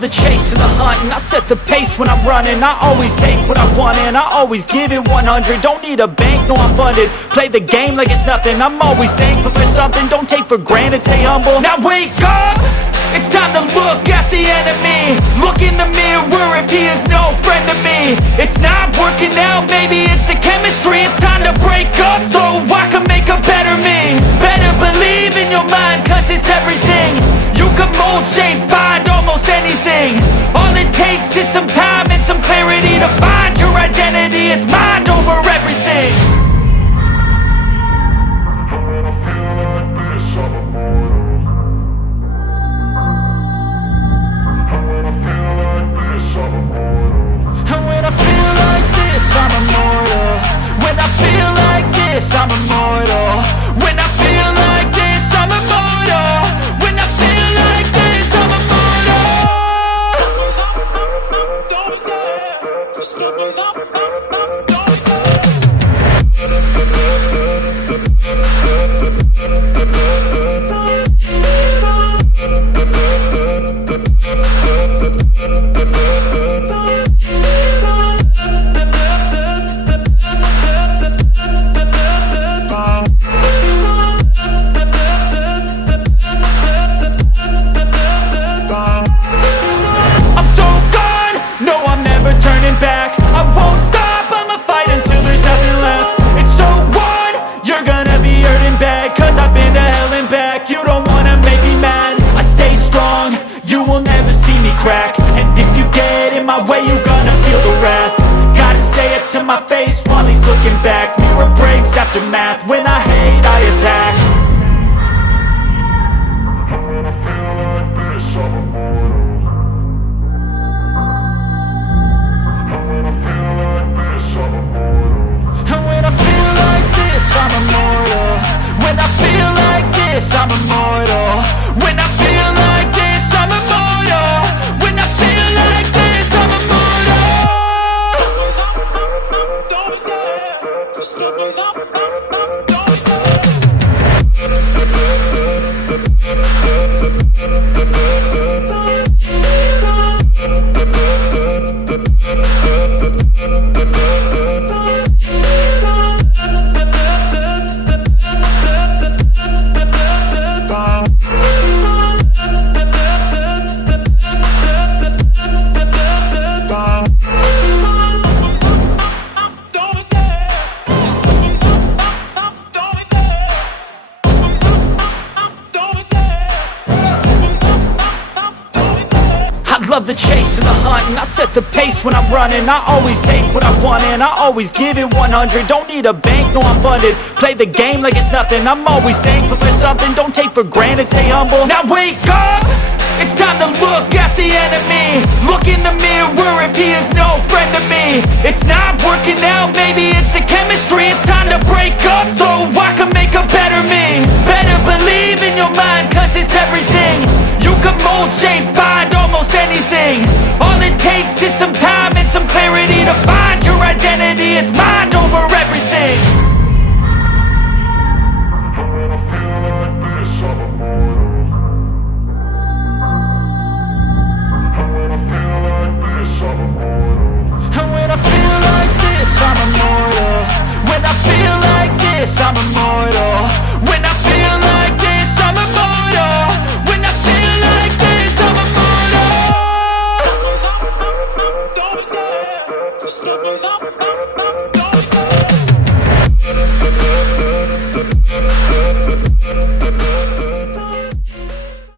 love the chase and the hunt, and I set the pace when I'm running. I always take what I want and I always give it 100. Don't need a bank, no I'm funded. Play the game like it's nothing. I'm always thankful for something. Don't take for granted, stay humble. Now wake up! It's time to look at the enemy. Look in the mirror if he is no friend to me. It's not working out, maybe it's the chemistry. It's time to break up so I can make a better me. Better believe in your mind, cause it's everything. You can mold, shape, find almost anything. All it takes is some time and some clarity to find your identity. It's mind over everything. I'm immortal. When I feel like this, I'm immortal. When I feel like this, I'm immortal. When I feel like this, I'm immortal. Don't be scared. Just give me up. Don't be scared. Crack. And if you get in my way, you gonna feel the wrath. Gotta say it to my face while he's looking back. Mirror breaks after math. When I hate, I attack. When I feel like this, I'm immortal. When I feel like this, I'm immortal. And when I feel like this, I'm immortal. When I feel like this, I'm immortal. When I feel like this, I'm immortal. When I feel like this, I'm immortal. Don't be scared. Just give me up. Don't be scared. Love the chase and the hunt, and I set the pace when I'm running. I always take what I want and I always give it 100. Don't need a bank, no I'm funded. Play the game like it's nothing. I'm always thankful for something. Don't take for granted, stay humble. Now wake up! It's time to look at the enemy. Look in the mirror if he is no friend to me. It's not working out, maybe it's the chemistry. It's time to break up so I can make a better me. Better believe in your mind, cause it's everything. You can mold, shape, find almost anything. All it takes is some time and some clarity to find your identity. It's mind over everything. When I feel like this, I'm immortal. When I feel like this, I'm immortal. And when I feel like this, I'm immortal. When I feel like this, I'm immortal. When I feel like this, I'm immortal. When I feel like this, I'm immortal. Don't be scared. Just give me up.